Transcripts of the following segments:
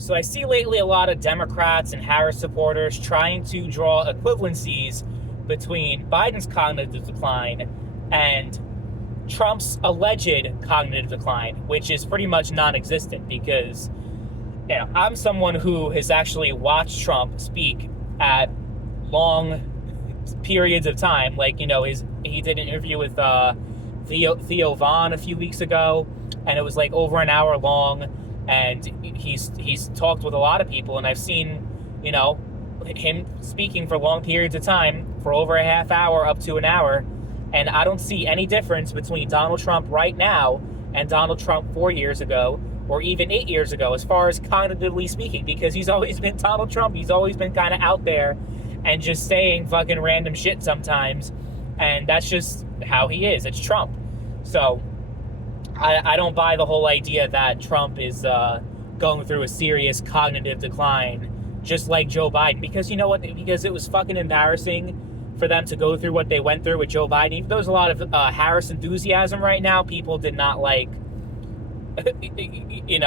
So I see lately a lot of Democrats and Harris supporters trying to draw equivalencies between Biden's cognitive decline and Trump's alleged cognitive decline, which is pretty much non-existent because I'm someone who has actually watched Trump speak at long periods of time. Like, he did an interview with Theo Vaughn a few weeks ago, and it was like over an hour long. And he's talked with a lot of people, and I've seen, him speaking for long periods of time, for over a half hour up to an hour, and I don't see any difference between Donald Trump right now and Donald Trump 4 years ago, or even 8 years ago, as far as cognitively speaking, because he's always been Donald Trump. He's always been kind of out there and just saying fucking random shit sometimes, and that's just how he is. It's Trump. So I don't buy the whole idea that Trump is going through a serious cognitive decline, just like Joe Biden. Because you know what? Because it was fucking embarrassing for them to go through what they went through with Joe Biden. Even though there's a lot of Harris enthusiasm right now, people did not like,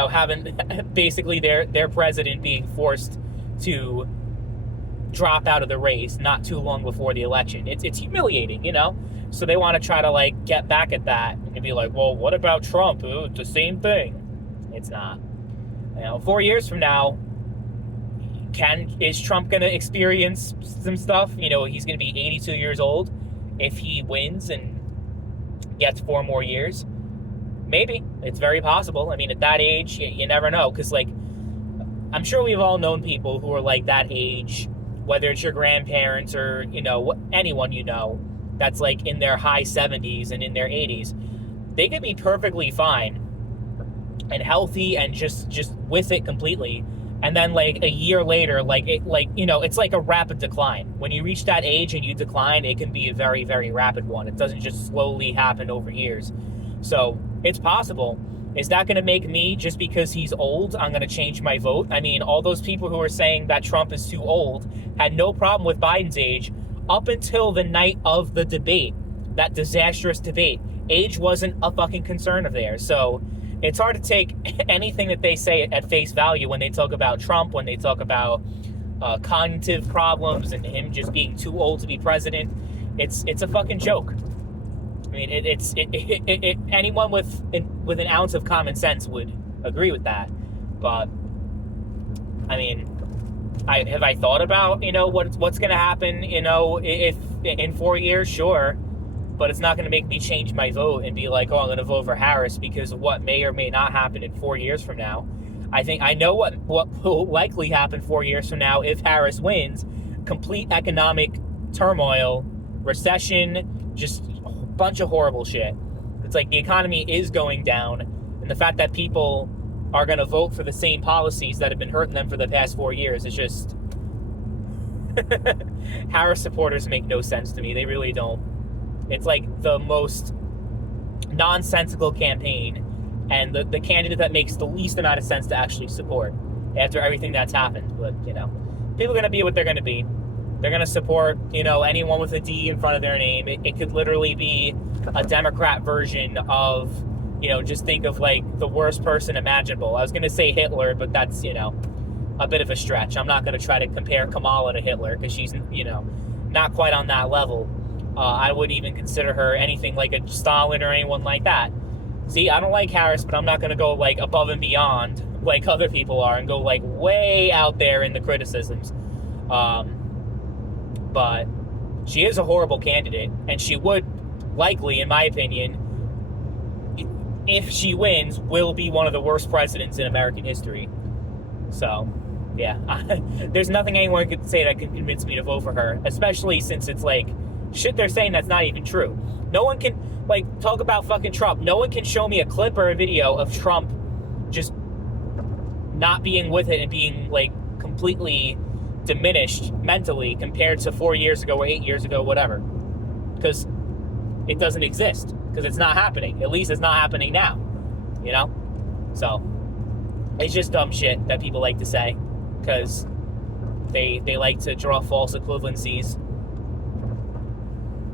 having basically their president being forced to drop out of the race not too long before the election. It's humiliating, So they want to try to get back at that and be like, well, what about Trump? Ooh, it's the same thing. It's not. 4 years from now, is Trump going to experience some stuff? He's going to be 82 years old if he wins and gets 4 more years. Maybe. It's very possible. I mean, at that age, you never know. Because, I'm sure we've all known people who are that age, whether it's your grandparents or, anyone that's in their high 70s and in their 80s. They could be perfectly fine and healthy and just with it completely. And then a year later, it's like a rapid decline. When you reach that age and you decline, it can be a very, very rapid one. It doesn't just slowly happen over years. So it's possible. Is that going to make me, just because he's old, I'm going to change my vote? I mean, all those people who are saying that Trump is too old had no problem with Biden's age up until the night of the debate, that disastrous debate. Age wasn't a fucking concern of theirs. So it's hard to take anything that they say at face value when they talk about Trump, when they talk about cognitive problems and him just being too old to be president. It's a fucking joke. I mean, anyone with an ounce of common sense would agree with that. But I mean, have I thought about what's going to happen? If in 4 years, sure, but it's not going to make me change my vote and be like, oh, I'm going to vote for Harris because of what may or may not happen in 4 years from now. I know what will likely happen 4 years from now if Harris wins: complete economic turmoil, recession, just bunch of horrible shit. It's the economy is going down, and the fact that people are going to vote for the same policies that have been hurting them for the past 4 years is just Harris supporters make no sense to me. They really don't. It's the most nonsensical campaign and the candidate that makes the least amount of sense to actually support after everything that's happened. But people are going to be what they're going to be. They're going to support, anyone with a D in front of their name. It could literally be a Democrat version of, just think of the worst person imaginable. I was going to say Hitler, but that's, a bit of a stretch. I'm not going to try to compare Kamala to Hitler because she's, not quite on that level. I wouldn't even consider her anything like a Stalin or anyone like that. See, I don't like Harris, but I'm not going to go above and beyond like other people are and go way out there in the criticisms. But she is a horrible candidate, and she would likely, in my opinion, if she wins, will be one of the worst presidents in American history. So, yeah, there's nothing anyone could say that could convince me to vote for her, especially since it's shit they're saying that's not even true. No one can, talk about fucking Trump. No one can show me a clip or a video of Trump just not being with it and being, completely diminished mentally compared to 4 years ago or 8 years ago, whatever. Because it doesn't exist. Because it's not happening. At least it's not happening now. So, it's just dumb shit that people like to say. Because they like to draw false equivalencies.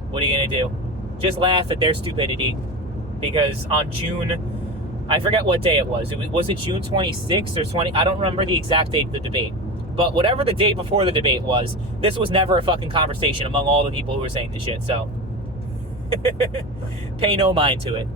What are you going to do? Just laugh at their stupidity. Because on June I forget what day it was. Was it June 26th or 20? I don't remember the exact date of the debate. But whatever the date before the debate was, this was never a fucking conversation among all the people who were saying this shit. So pay no mind to it.